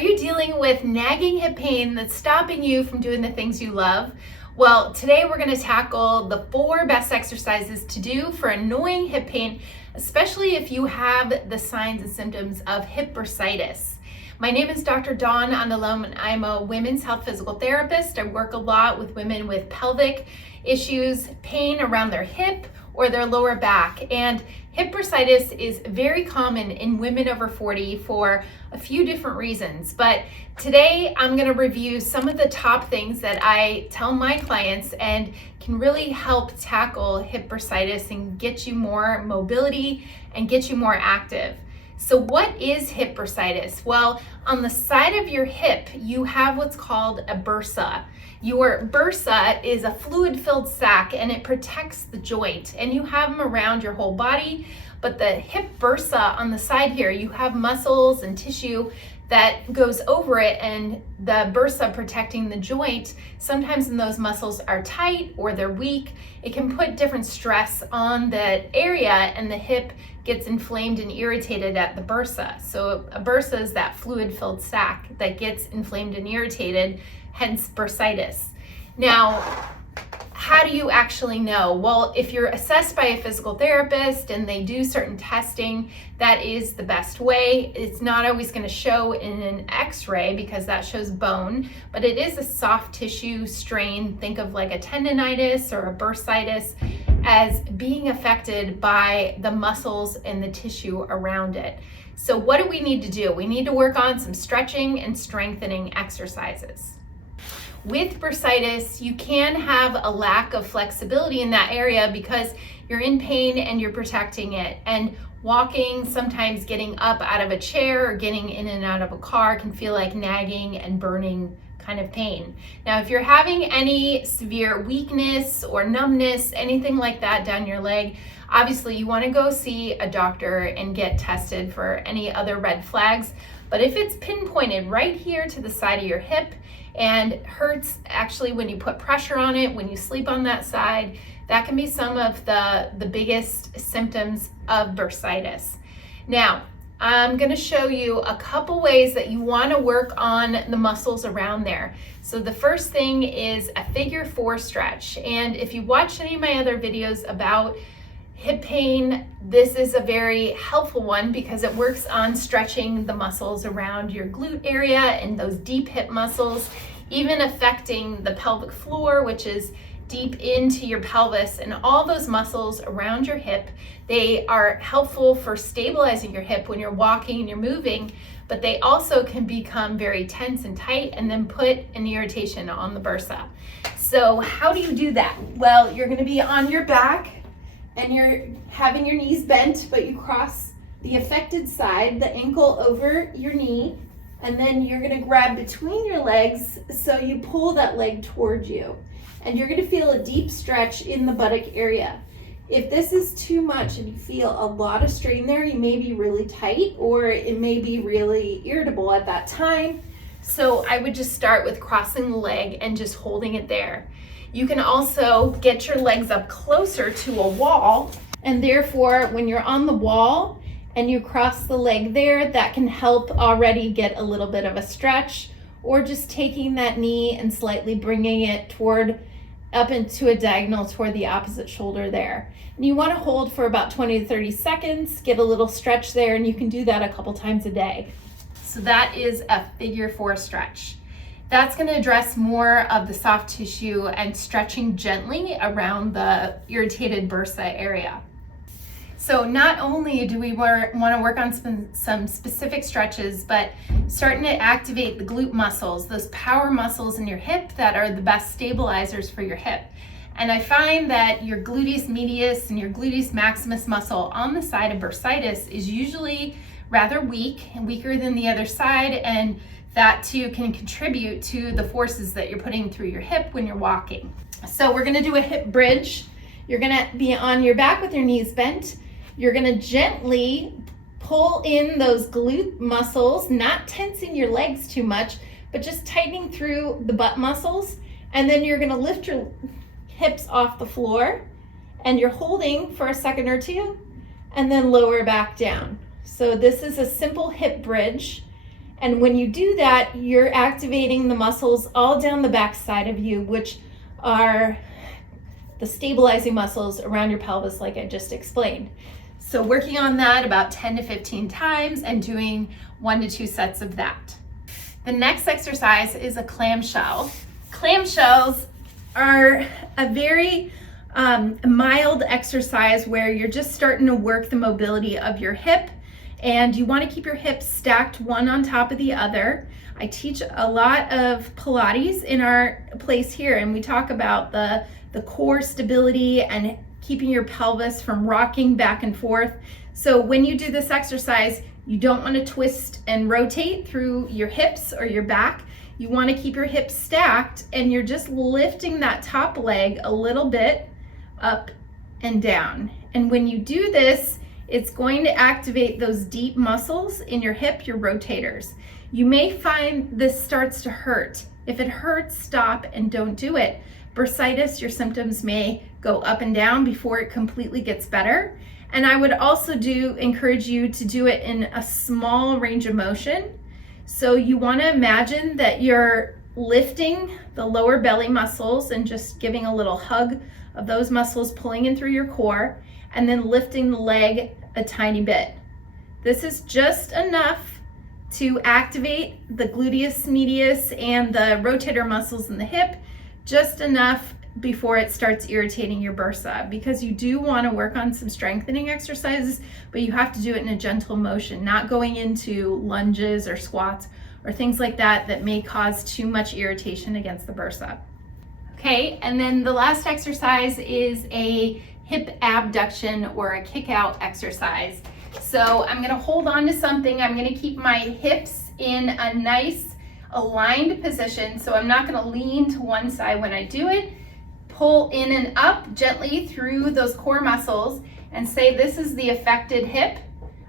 you dealing with nagging hip pain that's stopping you from doing the things you love? Well, today we're going to tackle the 4 best exercises to do for annoying hip pain, especially if you have the signs and symptoms of hip bursitis. My name is Dr. Dawn Andalom, and I'm a women's health physical therapist. I work a lot with women with pelvic issues, pain around their hip or their lower back. And hip bursitis is very common in women over 40 for a few different reasons. But today I'm going to review some of the top things that I tell my clients and can really help tackle hip bursitis and get you more mobility and get you more active. So what is hip bursitis? Well, on the side of your hip, you have what's called a bursa. Your bursa is a fluid-filled sac and it protects the joint, and you have them around your whole body. But the hip bursa on the side here, you have muscles and tissue that goes over it, and the bursa protecting the joint, sometimes when those muscles are tight or they're weak, it can put different stress on the area and the hip gets inflamed and irritated at the bursa. So a bursa is that fluid-filled sac that gets inflamed and irritated, hence bursitis. Now, how do you actually know? Well, if you're assessed by a physical therapist and they do certain testing, that is the best way. It's not always going to show in an x-ray because that shows bone, but it is a soft tissue strain. Think of like a tendonitis or a bursitis as being affected by the muscles and the tissue around it. So what do we need to do? We need to work on some stretching and strengthening exercises. With bursitis, you can have a lack of flexibility in that area because you're in pain and you're protecting it. And walking, sometimes getting up out of a chair or getting in and out of a car can feel like nagging and burning kind of pain. Now, if you're having any severe weakness or numbness, anything like that down your leg, obviously you want to go see a doctor and get tested for any other red flags. But if it's pinpointed right here to the side of your hip and hurts actually when you put pressure on it, when you sleep on that side, that can be some of the biggest symptoms of bursitis. Now, I'm going to show you a couple ways that you want to work on the muscles around there. So the first thing is a figure 4 stretch. And if you watched any of my other videos about hip pain, this is a very helpful one because it works on stretching the muscles around your glute area and those deep hip muscles, even affecting the pelvic floor, which is deep into your pelvis, and all those muscles around your hip. They are helpful for stabilizing your hip when you're walking and you're moving, but they also can become very tense and tight and then put an irritation on the bursa. So how do you do that? Well, you're going to be on your back and you're having your knees bent, but you cross the affected side, the ankle over your knee, and then you're going to grab between your legs so you pull that leg toward you. And you're going to feel a deep stretch in the buttock area. If this is too much and you feel a lot of strain there, you may be really tight or it may be really irritable at that time. So I would just start with crossing the leg and just holding it there. You can also get your legs up closer to a wall, and therefore when you're on the wall and you cross the leg there, that can help already get a little bit of a stretch, or just taking that knee and slightly bringing it up into a diagonal toward the opposite shoulder there. And you want to hold for about 20 to 30 seconds, get a little stretch there, and you can do that a couple times a day. So that is a figure 4 stretch. That's going to address more of the soft tissue and stretching gently around the irritated bursa area. So not only do we want to work on some specific stretches, but starting to activate the glute muscles, those power muscles in your hip that are the best stabilizers for your hip. And I find that your gluteus medius and your gluteus maximus muscle on the side of bursitis is usually rather weak and weaker than the other side, and that too can contribute to the forces that you're putting through your hip when you're walking. So we're going to do a hip bridge. You're going to be on your back with your knees bent. You're going to gently pull in those glute muscles, not tensing your legs too much, but just tightening through the butt muscles. And then you're going to lift your hips off the floor and you're holding for a second or two and then lower back down. So this is a simple hip bridge. And when you do that, you're activating the muscles all down the back side of you, which are the stabilizing muscles around your pelvis, like I just explained. So working on that about 10 to 15 times and doing 1 to 2 sets of that. The next exercise is a clamshell. Clamshells are a very mild exercise where you're just starting to work the mobility of your hip, and you want to keep your hips stacked one on top of the other. I teach a lot of Pilates in our place here, and we talk about the core stability and keeping your pelvis from rocking back and forth. So when you do this exercise, you don't want to twist and rotate through your hips or your back. You want to keep your hips stacked, and you're just lifting that top leg a little bit up and down. And when you do this, it's going to activate those deep muscles in your hip, your rotators. You may find this starts to hurt. If it hurts, stop and don't do it. Bursitis, your symptoms may go up and down before it completely gets better. And I would also encourage you to do it in a small range of motion. So you want to imagine that you're lifting the lower belly muscles and just giving a little hug of those muscles pulling in through your core, and then lifting the leg a tiny bit. This is just enough to activate the gluteus medius and the rotator muscles in the hip, just enough before it starts irritating your bursa, because you do want to work on some strengthening exercises, but you have to do it in a gentle motion, not going into lunges or squats or things like that that may cause too much irritation against the bursa. Okay, and then the last exercise is a hip abduction or a kick out exercise. So I'm gonna hold on to something. I'm gonna keep my hips in a nice aligned position. So I'm not gonna lean to one side when I do it. Pull in and up gently through those core muscles and say this is the affected hip.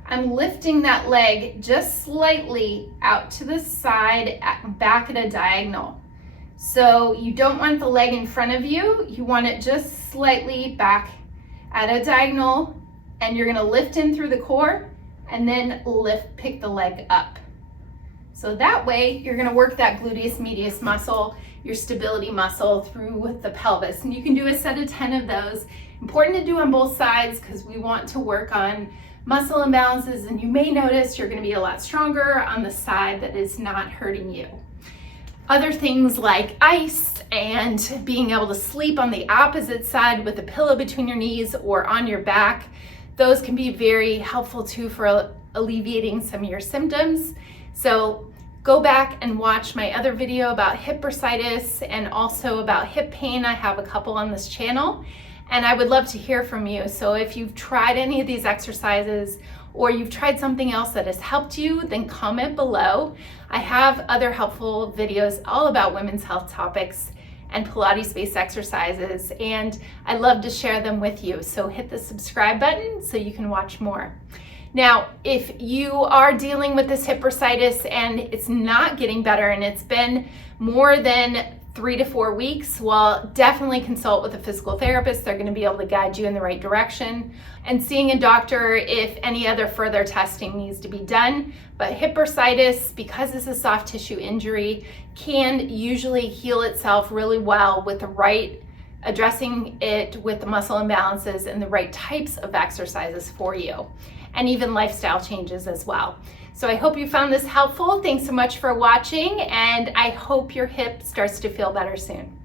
I'm lifting that leg just slightly out to the side, back at a diagonal. So you don't want the leg in front of you. You want it just slightly back at a diagonal, and you're gonna lift in through the core and then pick the leg up. So that way you're gonna work that gluteus medius muscle, your stability muscle through the pelvis. And you can do a set of 10 of those. Important to do on both sides because we want to work on muscle imbalances, and you may notice you're gonna be a lot stronger on the side that is not hurting you. Other things like ice and being able to sleep on the opposite side with a pillow between your knees or on your back, those can be very helpful too for alleviating some of your symptoms. So go back and watch my other video about hip bursitis and also about hip pain. I have a couple on this channel, and I would love to hear from you. So if you've tried any of these exercises or you've tried something else that has helped you, then comment below. I have other helpful videos all about women's health topics and Pilates-based exercises, and I love to share them with you. So hit the subscribe button so you can watch more. Now, if you are dealing with this hip bursitis and it's not getting better and it's been more than 3 to 4 weeks, well, definitely consult with a physical therapist. They're going to be able to guide you in the right direction, and seeing a doctor if any other further testing needs to be done. But hip bursitis, because it's a soft tissue injury, can usually heal itself really well with the right addressing it with the muscle imbalances and the right types of exercises for you, and even lifestyle changes as well. So I hope you found this helpful. Thanks so much for watching, and I hope your hip starts to feel better soon.